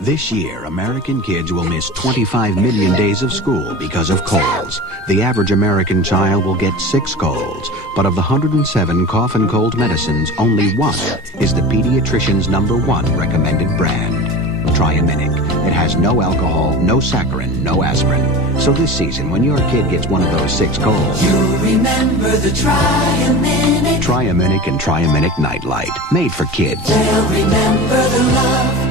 This year, American kids will miss 25 million days of school because of colds. The average American child will get 6 colds, but of the 107 cough and cold medicines, only one is the pediatrician's #1 recommended brand. Triaminic. It has no alcohol, no saccharin, no aspirin. So this season, when your kid gets one of those 6 colds, you'll remember the Triaminic. Triaminic and Triaminic Nightlight, made for kids. They'll remember the love.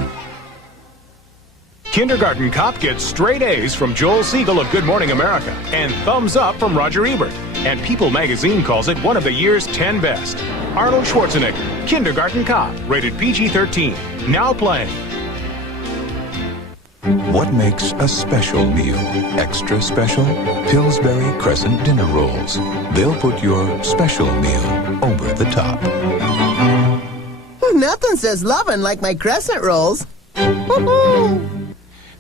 Kindergarten Cop gets straight A's from Joel Siegel of Good Morning America and thumbs up from Roger Ebert. And People magazine calls it one of the year's 10 best. Arnold Schwarzenegger, Kindergarten Cop, rated PG-13. Now playing. What makes a special meal extra special? Pillsbury Crescent Dinner Rolls. They'll put your special meal over the top. Nothing says lovin' like my Crescent Rolls. Woo-hoo!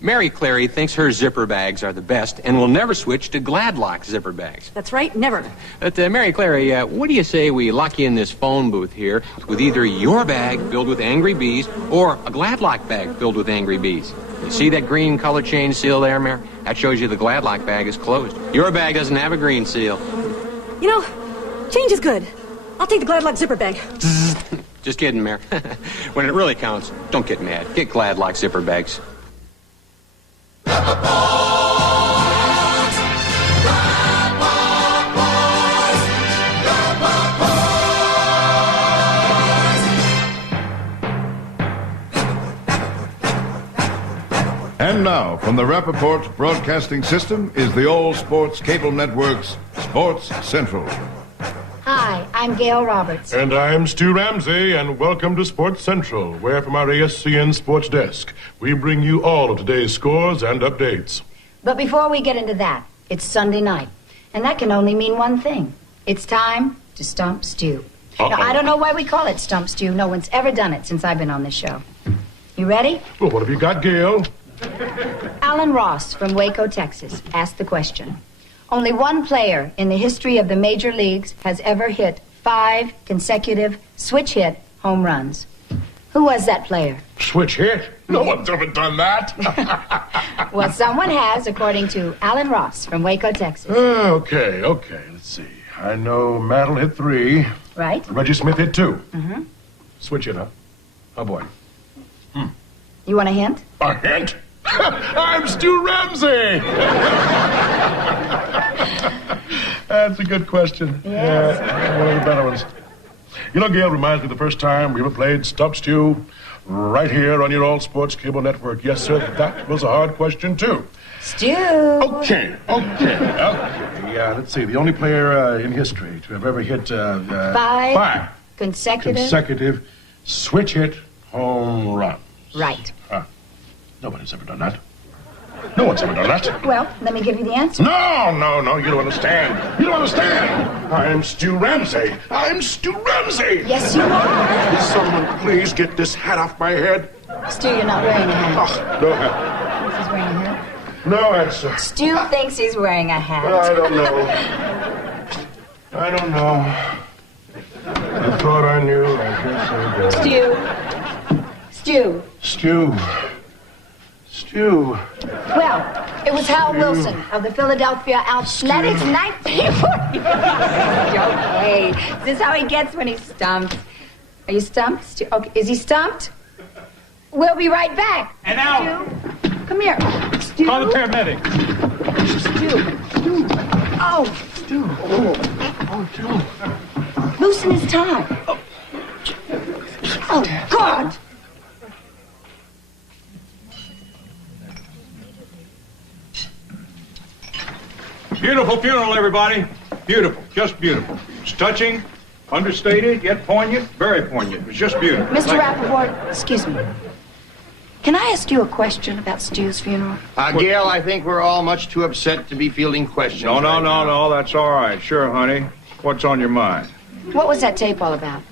Mary Clary thinks her zipper bags are the best and will never switch to Glad-Lock zipper bags. That's right, never. But, Mary Clary, what do you say we lock you in this phone booth here with either your bag filled with angry bees or a Glad-Lock bag filled with angry bees? You see that green color change seal there, Mary? That shows you the Glad-Lock bag is closed. Your bag doesn't have a green seal. You know, change is good. I'll take the Glad-Lock zipper bag. Just kidding, Mary. When it really counts, don't get mad. Get Glad-Lock zipper bags. And now, from the Rappaport Broadcasting System is the All Sports Cable Network's Sports Central. Hi, I'm Gail Roberts. And I'm Stu Ramsey, and welcome to Sports Central, where from our ESCN Sports Desk, we bring you all of today's scores and updates. But before we get into that, it's Sunday night, and that can only mean one thing. It's time to Stump Stu. Now, I don't know why we call it Stump Stu. No one's ever done it since I've been on this show. You ready? Well, what have you got, Gail? Alan Ross from Waco, Texas, asked the question. Only one player in the history of the major leagues has ever hit 5 consecutive switch hit home runs. Who was that player? Switch hit? No one's ever done that. Well, someone has, according to Alan Ross from Waco, Texas. Okay. Let's see. I know Mantle hit 3. Right. Reggie Smith hit 2. Mm-hmm. Switch hit, huh? Oh, boy. You want a hint? A hint? I'm Stu Ramsey! That's a good question. Yes. Yeah, one of the better ones. You know, Gail, reminds me of the first time we ever played Stump Stu right here on your All Sports Cable Network. Yes, sir, that was a hard question, too. Stu! Okay. Yeah, let's see. The only player in history to have ever hit 5 consecutive switch hit home runs. Right. Nobody's ever done that. No one's ever done that. Well, let me give you the answer. No, you don't understand. You don't understand. I'm Stu Ramsey. Yes, you are. Will someone please get this hat off my head? Stu, you're not wearing a hat. Oh, no hat. He's wearing a hat. No answer. Stu thinks he's wearing a hat. I don't know. I thought I knew. I guess I did. Stu. Well, it was Hal Wilson of the Philadelphia Athletics 1940. Okay, is this how he gets when he's stumped? Are you stumped? Okay, is he stumped? We'll be right back. And now, Stu, come here. Stu. call the paramedics. Stu. Oh. Stu. Loosen his tie. Oh, God. Beautiful funeral, everybody. Beautiful, just beautiful. It's touching, understated, yet poignant, very poignant. It's just beautiful. Mr. Rappaport, excuse me. Can I ask you a question about Stu's funeral? Gail, I think we're all much too upset to be fielding questions. No, that's all right. Sure, honey. What's on your mind? What was that tape all about?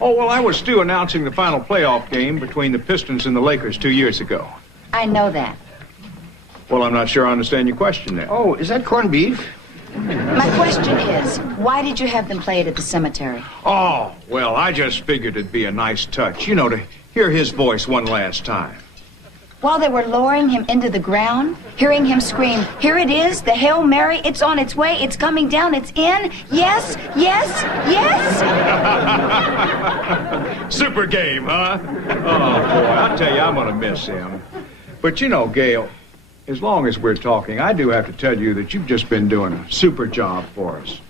Oh, well, I was Stu announcing the final playoff game between the Pistons and the Lakers 2 years ago. I know that. Well, I'm not sure I understand your question then. Oh, is that corned beef? My question is, why did you have them play it at the cemetery? Oh, well, I just figured it'd be a nice touch, you know, to hear his voice one last time. While they were lowering him into the ground, hearing him scream, "Here it is, the Hail Mary, it's on its way, it's coming down, it's in, yes, yes, yes!" Super game, huh? Oh, boy, I tell you, I'm gonna miss him. But you know, Gail, as long as we're talking, I do have to tell you that you've just been doing a super job for us.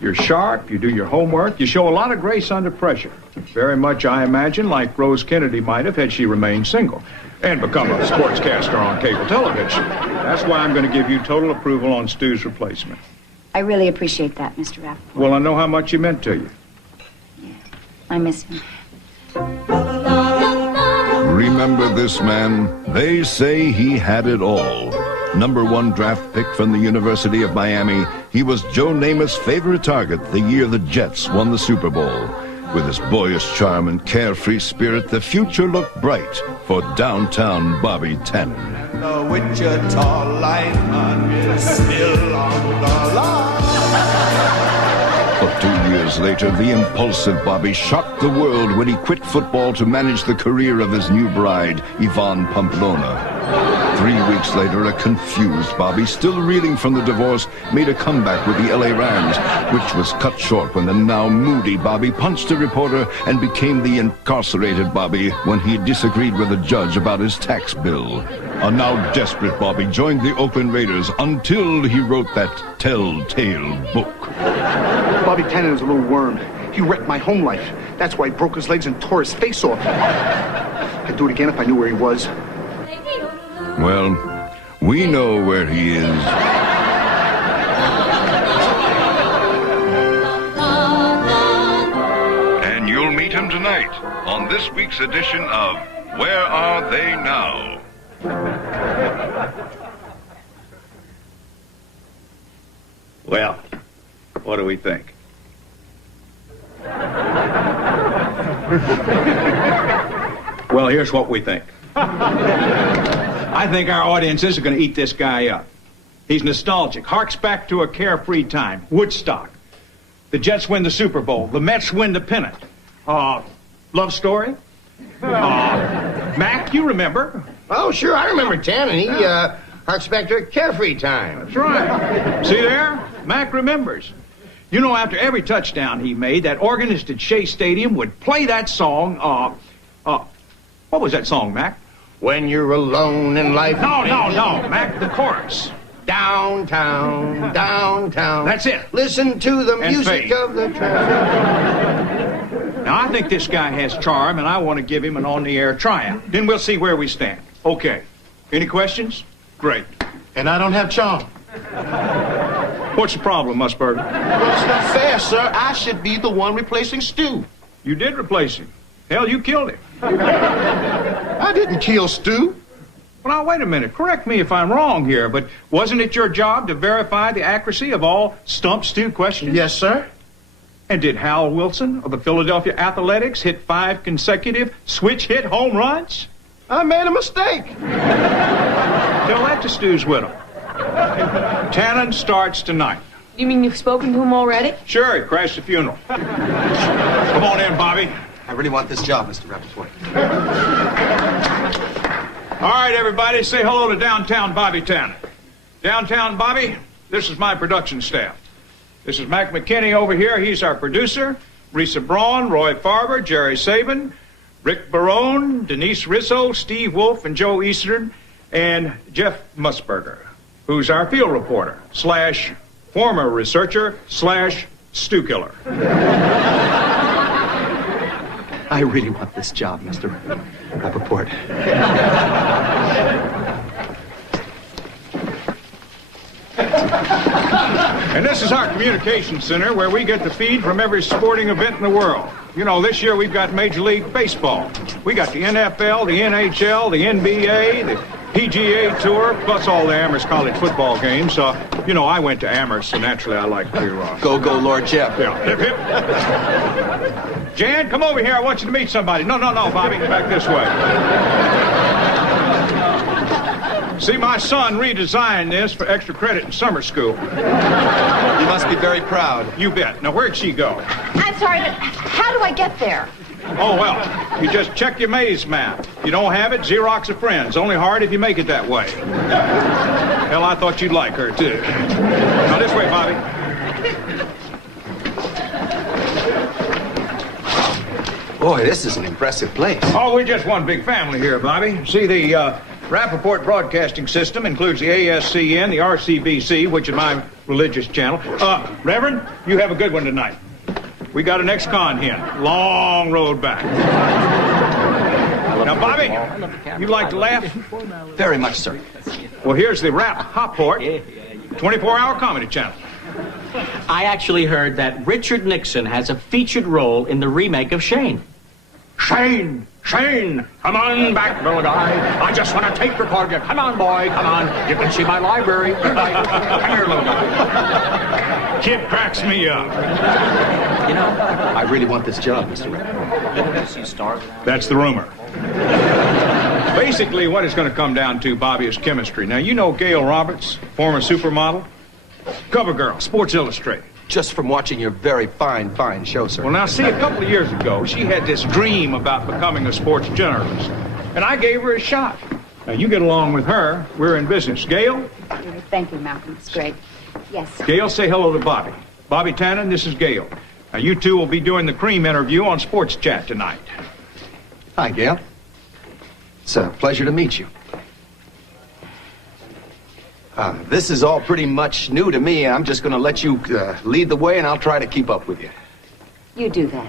You're sharp, you do your homework, you show a lot of grace under pressure. Very much, I imagine, like Rose Kennedy might have had she remained single and become a sportscaster on cable television. That's why I'm going to give you total approval on Stu's replacement. I really appreciate that, Mr. Rappaport. Well, I know how much he meant to you. Yeah, I miss him. Remember this man? They say he had it all. #1 draft pick from the University of Miami, he was Joe Namath's favorite target the year the Jets won the Super Bowl. With his boyish charm and carefree spirit, the future looked bright for downtown Bobby Tannen. The Wichita lineman is still on the line. But 2 years later, the impulsive Bobby shocked the world when he quit football to manage the career of his new bride, Yvonne Pamplona. 3 weeks later, a confused Bobby, still reeling from the divorce, made a comeback with the LA Rams, which was cut short when the now moody Bobby punched a reporter and became the incarcerated Bobby when he disagreed with a judge about his tax bill. A now desperate Bobby joined the Oakland Raiders until he wrote that telltale book. Bobby Tannen is a little worm. He wrecked my home life. That's why he broke his legs and tore his face off. I'd do it again if I knew where he was. Well, we know where he is. And you'll meet him tonight on this week's edition of Where Are They Now? Well, what do we think? Well, here's what we think. I think our audiences are going to eat this guy up. He's nostalgic, harks back to a carefree time, Woodstock. The Jets win the Super Bowl. The Mets win the pennant. Love story? Mac, you remember? Oh, sure, I remember Tannen. He harks back to a carefree time. That's right. See there? Mac remembers. You know, after every touchdown he made, that organist at Shea Stadium would play that song, what was that song, Mac? When you're alone in life... No, Mac, the chorus. Downtown, downtown. That's it. Listen to the music of the traffic. Now, I think this guy has charm, and I want to give him an on-the-air tryout. Then we'll see where we stand. Okay. Any questions? Great. And I don't have charm. What's the problem, Musburger? Well, it's not fair, sir. I should be the one replacing Stu. You did replace him. Hell, you killed him. I didn't kill Stu. Well, now, wait a minute. Correct me if I'm wrong here, but wasn't it your job to verify the accuracy of all Stump Stu questions? Yes, sir. And did Hal Wilson of the Philadelphia Athletics hit 5 consecutive switch-hit home runs? I made a mistake. Tell that to Stu's widow. Tannen starts tonight. You mean you've spoken to him already? Sure, he crashed the funeral. Come on in, Bobby. I really want this job, Mr. Rappaport. All right, everybody, say hello to Downtown Bobby Tannen. Downtown Bobby, this is my production staff. This is Mac McKinney over here. He's our producer. Risa Braun, Roy Farber, Jerry Sabin, Rick Barone, Denise Rizzo, Steve Wolf, and Joe Eastern, and Jeff Musburger, who's our field reporter, / former researcher, / stew killer. I really want this job, Mr. Rappaport. And this is our communication center where we get the feed from every sporting event in the world. You know, this year we've got Major League Baseball. We got the NFL, the NHL, the NBA, the PGA Tour, plus all the Amherst College football games. You know, I went to Amherst, so naturally I like to... Go, Lord Jeff. Yeah, hip, hip. Jan, come over here. I want you to meet somebody. No, Bobby. Back this way. See, my son redesigned this for extra credit in summer school. You must be very proud. You bet. Now, where'd she go? I'm sorry, but how do I get there? Oh, well, you just check your maze map. If you don't have it, Xerox a friend's. Only hard if you make it that way. Hell, I thought you'd like her, too. Now, this way, Bobby. Boy, this is an impressive place. Oh, we're just one big family here, Bobby. See, the Rappaport broadcasting system includes the ASCN, the RCBC, which is my religious channel. Reverend, you have a good one tonight. We got an ex-con hen. Long road back. Now, Bobby, you like to laugh? Very much, sir. Well, here's the Rap-Hoport, 24-hour comedy channel. I actually heard that Richard Nixon has a featured role in the remake of Shane. Shane, come on back, little guy. I just want to tape record you. Come on, boy, come on. You can see my library. Come here, little guy. Kid cracks me up. You know, I really want this job, Mr. Rappaport. That's the rumor. Basically, what it's going to come down to, Bobby, is chemistry. Now, you know Gail Roberts, former supermodel, cover girl, Sports Illustrated. Just from watching your very fine show, sir. Well, now, see, a couple of years ago, she had this dream about becoming a sports journalist, and I gave her a shot. Now, you get along with her. We're in business. Gail? Thank you, Malcolm. It's great. Yes. Gail, say hello to Bobby. Bobby Tannen, this is Gail. Now, you two will be doing the cream interview on Sports Chat tonight. Hi, Gail. It's a pleasure to meet you. This is all pretty much new to me. I'm just going to let you lead the way, and I'll try to keep up with you. You do that.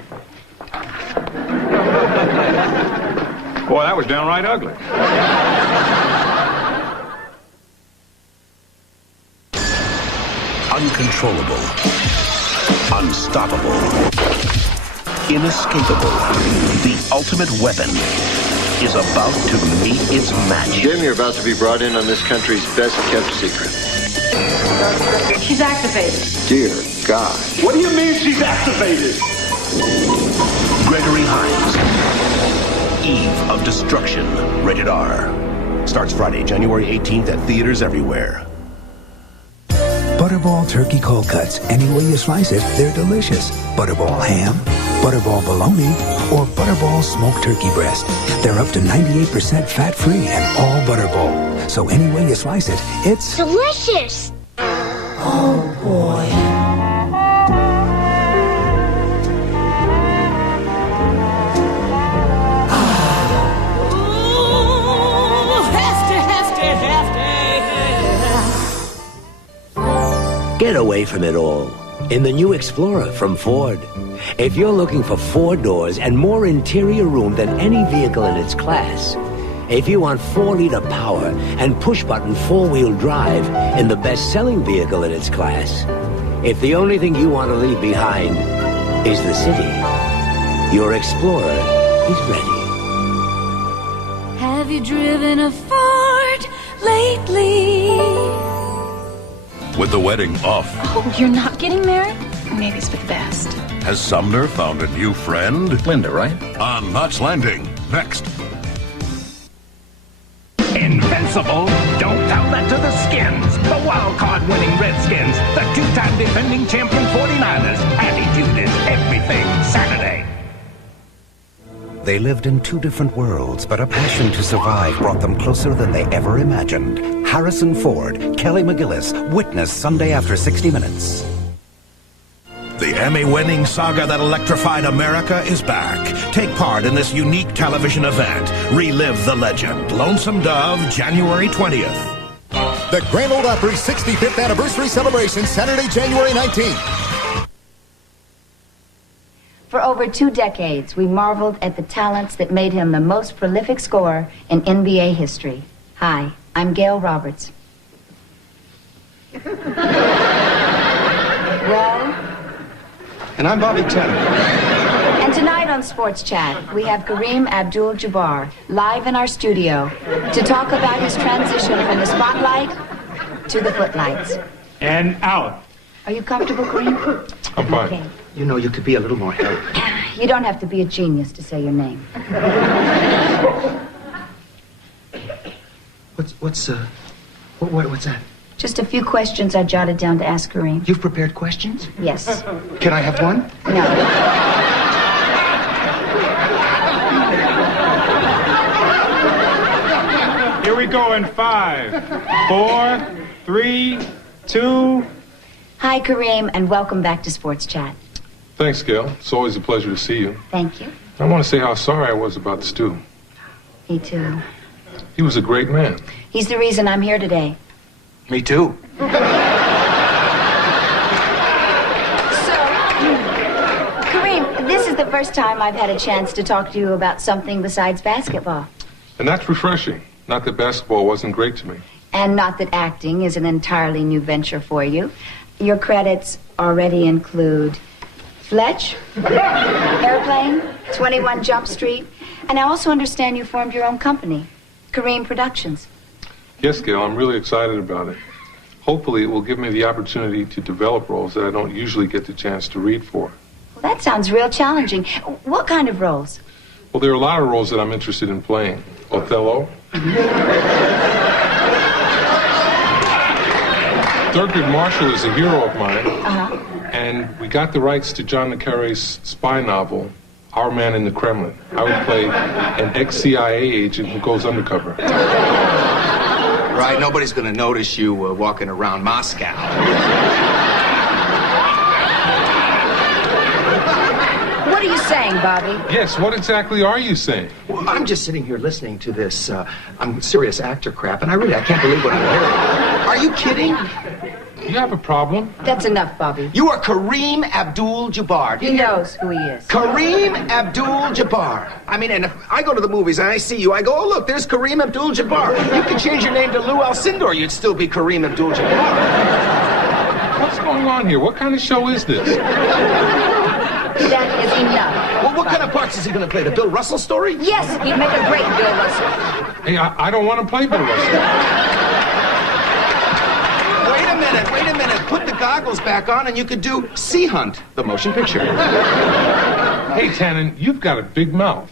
Boy, that was downright ugly. Uncontrollable. Unstoppable. Inescapable. The ultimate weapon is about to meet its match. Jim, you're about to be brought in on this country's best-kept secret. She's activated. Dear God. What do you mean she's activated? Gregory Hines. Eve of Destruction. Rated R. Starts Friday, January 18th at theaters everywhere. Butterball turkey cold cuts. Any way you slice it, they're delicious. Butterball ham, Butterball bologna, or Butterball smoked turkey breast. They're up to 98% fat-free and all Butterball. So any way you slice it, it's delicious. Oh, boy. Get away from it all in the new Explorer from Ford. If you're looking for 4 doors and more interior room than any vehicle in its class, if you want 4-liter power and push-button 4-wheel drive in the best-selling vehicle in its class, if the only thing you want to leave behind is the city, your Explorer is ready. Have you driven a Ford lately? With the wedding off, Oh, you're not getting married? Maybe it's for the best. has Sumner found a new friend? Linda, right? On Knots Landing, next. Invincible? Don't tell that to the Skins. The wild card winning Redskins. The 2-time defending champion 49ers. Attitude is everything. Saturday. They lived in 2 different worlds, but a passion to survive brought them closer than they ever imagined. Harrison Ford, Kelly McGillis, witness Sunday after 60 Minutes. The Emmy-winning saga that electrified America is back. Take part in this unique television event. Relive the legend. Lonesome Dove, January 20th. The Grand Ole Opry 65th Anniversary Celebration, Saturday, January 19th. For over 2 decades, we marveled at the talents that made him the most prolific scorer in NBA history. Hi, I'm Gail Roberts. Well? And I'm Bobby Tennant. And tonight on Sports Chat, we have Kareem Abdul-Jabbar live in our studio to talk about his transition from the spotlight to the footlights. And out. Are you comfortable, Kareem? I'm fine. Okay. You know, you could be a little more help. You don't have to be a genius to say your name. What's that? Just a few questions I jotted down to ask Kareem. You've prepared questions? Yes. Can I have one? No. Here we go in 5, 4, 3, 2. Hi, Kareem, and welcome back to Sports Chat. Thanks, Gail. It's always a pleasure to see you. Thank you. I want to say how sorry I was about Stu. Me too. He was a great man. He's the reason I'm here today. Me too. So, Kareem, this is the first time I've had a chance to talk to you about something besides basketball. And that's refreshing. Not that basketball wasn't great to me. And not that acting is an entirely new venture for you. Your credits already include Fletch, Airplane, 21 Jump Street, and I also understand you formed your own company, Kareem Productions. Yes, Gail, I'm really excited about it. Hopefully, it will give me the opportunity to develop roles that I don't usually get the chance to read for. Well, that sounds real challenging. What kind of roles? Well, there are a lot of roles that I'm interested in playing. Othello. Thurgood Marshall is a hero of mine. Uh-huh. And we got the rights to John le Carré's spy novel, Our Man in the Kremlin. I would play an ex-CIA agent who goes undercover. Right, nobody's going to notice you walking around Moscow. What are you saying, Bobby? Yes, what exactly are you saying? Well, I'm just sitting here listening to this I'm serious actor crap, and I can't believe what I'm hearing. Are you kidding? You have a problem. That's enough, Bobby. You are Kareem Abdul-Jabbar. He knows who he is. Kareem Abdul-Jabbar. I mean, and if I go to the movies and I see you, I go, oh, look, there's Kareem Abdul-Jabbar. You could change your name to Lou Alcindor, you'd still be Kareem Abdul-Jabbar. What's going on here? What kind of show is this? That is enough. Well, what kind of parts is he going to play? The Bill Russell story? Yes, he'd make a great Bill Russell. Hey, I don't want to play Bill Russell. Wait a minute. Put the goggles back on and you could do Sea Hunt, the motion picture. Hey, Tannen, you've got a big mouth.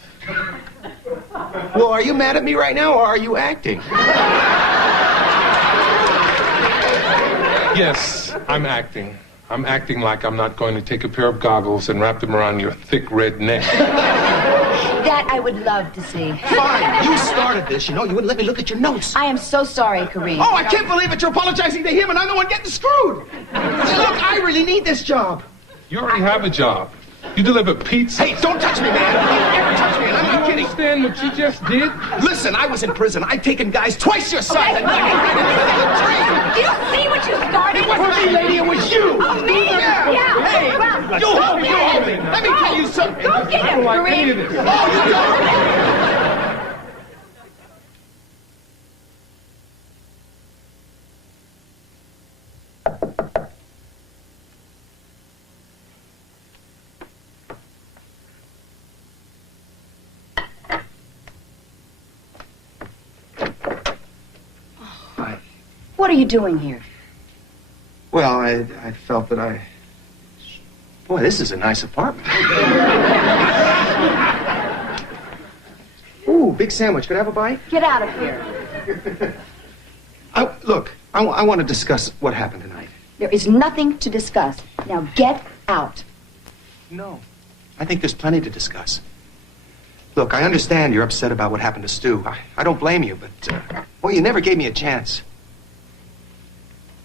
Well, are you mad at me right now or are you acting? Yes, I'm acting. I'm acting like I'm not going to take a pair of goggles and wrap them around your thick red neck. That I would love to see. Fine, you started this, you know. You wouldn't let me look at your notes. I am so sorry, Kareem. Oh, I can't believe it. You're apologizing to him and I'm the one getting screwed. Look, I really need this job. You already have a job. You deliver pizza. Hey, don't touch me, man. Don't ever touch me. And I'm not kidding. You understand what you just did? Listen, I was in prison. I've taken guys twice your size. Okay. Do you see what you started? It wasn't me, lady. It was you. Oh, me? Yeah. Hey, Well, you hold me. Let me tell you something. Go get him, Kareem. Oh, you don't. What are you doing here? Well, I felt that I... Boy, this is a nice apartment. Ooh, big sandwich. Could I have a bite? Get out of here. Look, I want to discuss what happened tonight. There is nothing to discuss. Now get out. No. I think there's plenty to discuss. Look, I understand you're upset about what happened to Stu. I don't blame you, but, well, you never gave me a chance.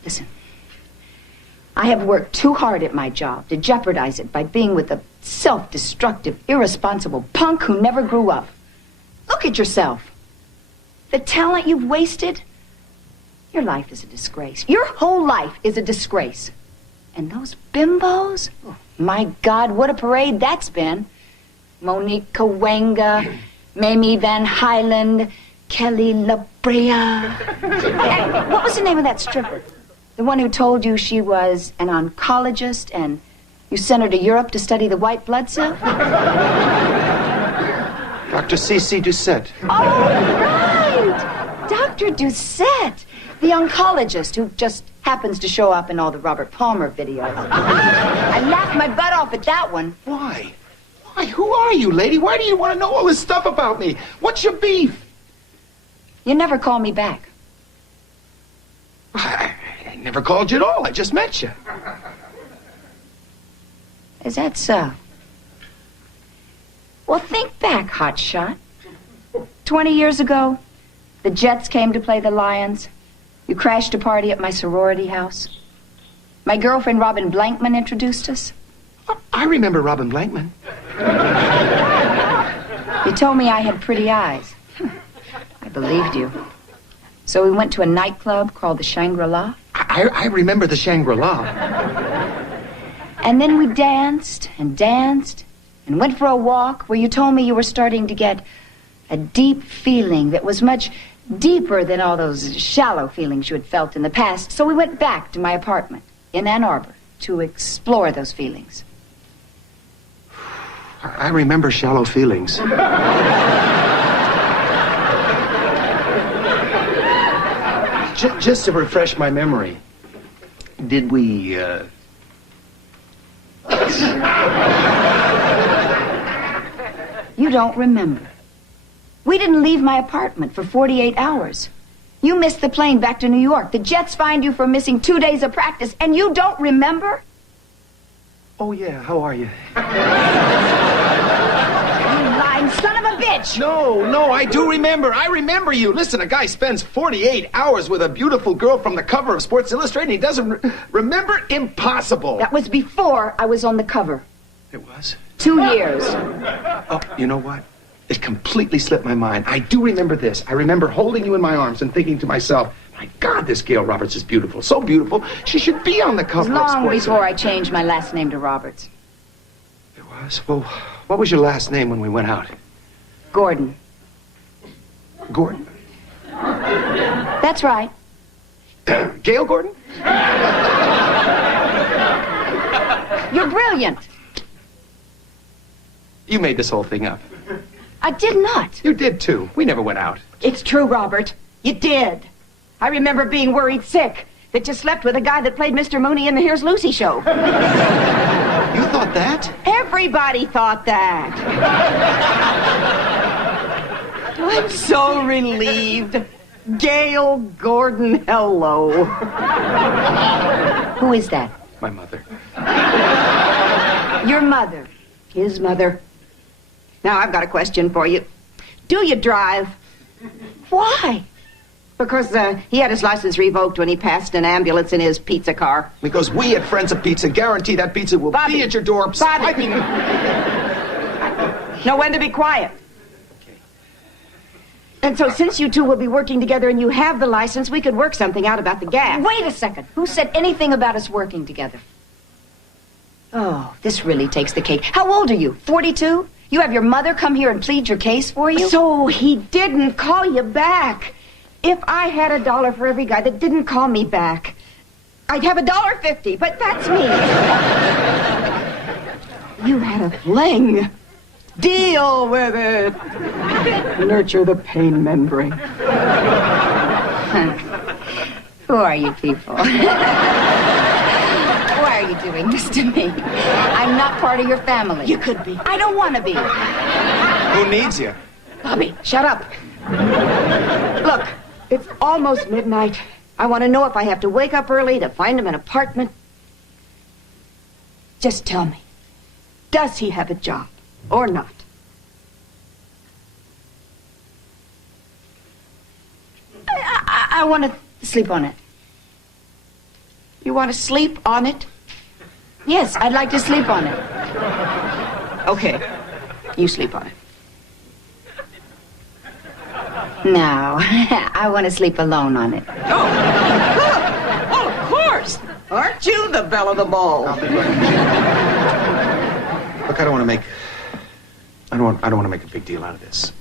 Listen, I have worked too hard at my job to jeopardize it by being with a self-destructive, irresponsible punk who never grew up. Look at yourself. The talent you've wasted. Your life is a disgrace. Your whole life is a disgrace. And those bimbos? Oh, my God, what a parade that's been. Monique Kawenga, Mamie Van Hyland, Kelly LaBrea. And what was the name of that stripper? The one who told you she was an oncologist and you sent her to Europe to study the white blood cell? Dr. C.C. Doucette. Oh, right! Dr. Doucette, the oncologist who just happens to show up in all the Robert Palmer videos. I laughed my butt off at that one. Why? Why? Who are you, lady? Why do you want to know all this stuff about me? What's your beef? You never call me back. I never called you at all. I just met you. Is that so? Well, think back, hotshot. 20 years ago, the Jets came to play the Lions. You crashed a party at my sorority house. My girlfriend, Robin Blankman, introduced us. I remember Robin Blankman. You told me I had pretty eyes. I believed you. So we went to a nightclub called the Shangri-La. I remember the Shangri-La. And then we danced and danced and went for a walk where you told me you were starting to get a deep feeling that was much deeper than all those shallow feelings you had felt in the past. So we went back to my apartment in Ann Arbor to explore those feelings. I remember shallow feelings. Just to refresh my memory, did we, You don't remember. We didn't leave my apartment for 48 hours. You missed the plane back to New York. The Jets fined you for missing 2 days of practice, and you don't remember? Oh, yeah, how are you? You lying son of a bitch! No, I do remember. I remember you. Listen, a guy spends 48 hours with a beautiful girl from the cover of Sports Illustrated, and he doesn't remember? Impossible. That was before I was on the cover. It was? 2 years. Oh, you know what? It completely slipped my mind. I do remember this. I remember holding you in my arms and thinking to myself, my God, this Gail Roberts is beautiful. So beautiful, she should be on the cover of Sports. Long before I changed my last name to Roberts. It was? Well, what was your last name when we went out? Gordon. Gordon? That's right. Gail Gordon? You're brilliant. You made this whole thing up. I did not. You did, too. We never went out. It's true, Robert. You did. I remember being worried sick that you slept with a guy that played Mr. Mooney in the Here's Lucy show. You thought that? Everybody thought that. I'm so relieved. Gail Gordon, hello. Who is that? My mother. Your mother. His mother. Now, I've got a question for you. Do you drive? Why? Because he had his license revoked when he passed an ambulance in his pizza car. Because we at Friends of Pizza guarantee that pizza will be at your door. Bobby. Know when to be quiet. Okay. And so since you two will be working together and you have the license, we could work something out about the gas. Wait a second. Who said anything about us working together? Oh, this really takes the cake. How old are you? 42? You have your mother come here and plead your case for you? So he didn't call you back. If I had $1 for every guy that didn't call me back, I'd have $1.50, but that's me. You had a fling. Deal with it. Nurture the pain membrane. Who are you people? Why are you doing this to me? I'm not part of your family. You could be. I don't want to be. Who needs you? Bobby, shut up. Look, it's almost midnight. I want to know if I have to wake up early to find him an apartment. Just tell me, does he have a job or not? I want to sleep on it. You want to sleep on it? Yes, I'd like to sleep on it. Okay, you sleep on it. No, I want to sleep alone on it. Oh, of course. Aren't you the belle of the ball? Look, I don't want to make a big deal out of this.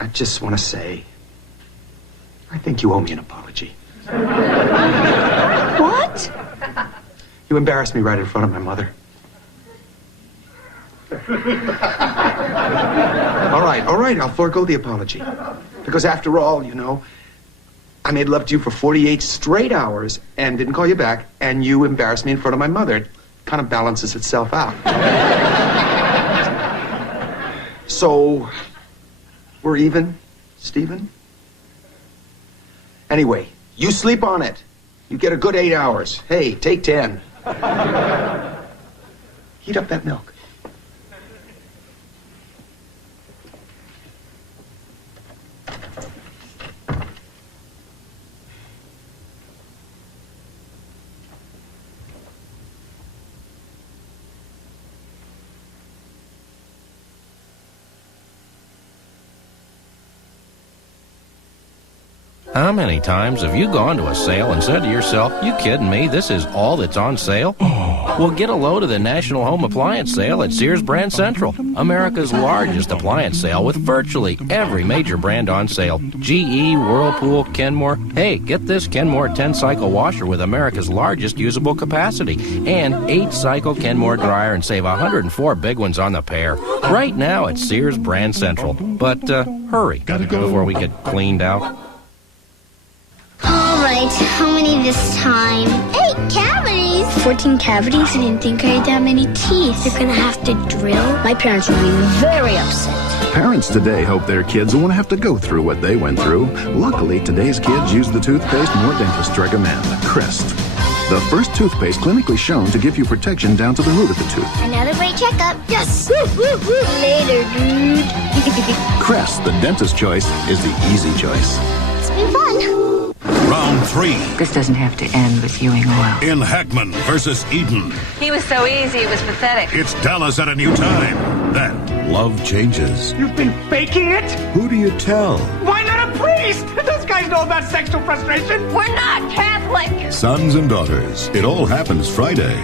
I just want to say, I think you owe me an apology. What? You embarrassed me right in front of my mother. All right, I'll forego the apology. Because after all, you know, I made love to you for 48 straight hours and didn't call you back, and you embarrassed me in front of my mother. It kind of balances itself out. So, we're even, Stephen? Anyway, you sleep on it. You get a good 8 hours. Hey, take 10. Heat up that milk. How many times have you gone to a sale and said to yourself, you kidding me, this is all that's on sale? Well, get a load of the National Home Appliance Sale at Sears Brand Central, America's largest appliance sale with virtually every major brand on sale. GE, Whirlpool, Kenmore. Hey, get this Kenmore 10-cycle washer with America's largest usable capacity, and 8-cycle Kenmore dryer, and save 104 big ones on the pair. Right now at Sears Brand Central. But hurry, before we get cleaned out. All right, how many this time? 8 cavities. 14 cavities? I didn't think I had that many teeth. They're gonna have to drill? My parents will be very upset. Parents today hope their kids won't have to go through what they went through. Luckily, today's kids use the toothpaste more dentists recommend, Crest. The first toothpaste clinically shown to give you protection down to the root of the tooth. Another great checkup. Yes! Woo, woo, woo. Later, dude. Crest, the dentist choice, is the easy choice. It's been fun. Round 3. This doesn't have to end with Ewing Oil. In Hackman versus Eden. He was so easy, it was pathetic. It's Dallas at a new time. Then love changes. You've been faking it? Who do you tell? Why not a priest? Those guys know about sexual frustration. We're not Catholic. Sons and daughters. It all happens Friday.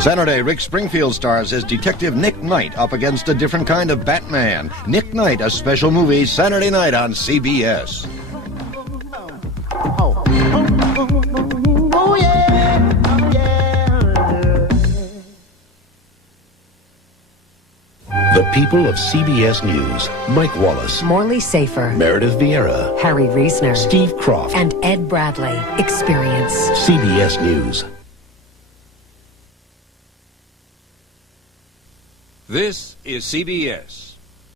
Saturday, Rick Springfield stars as Detective Nick Knight up against a different kind of Batman. Nick Knight, a special movie, Saturday night on CBS. The people of CBS News, Mike Wallace, Morley Safer, Meredith Vieira, Harry Reisner, Steve Croft, and Ed Bradley. Experience CBS News. This is CBS.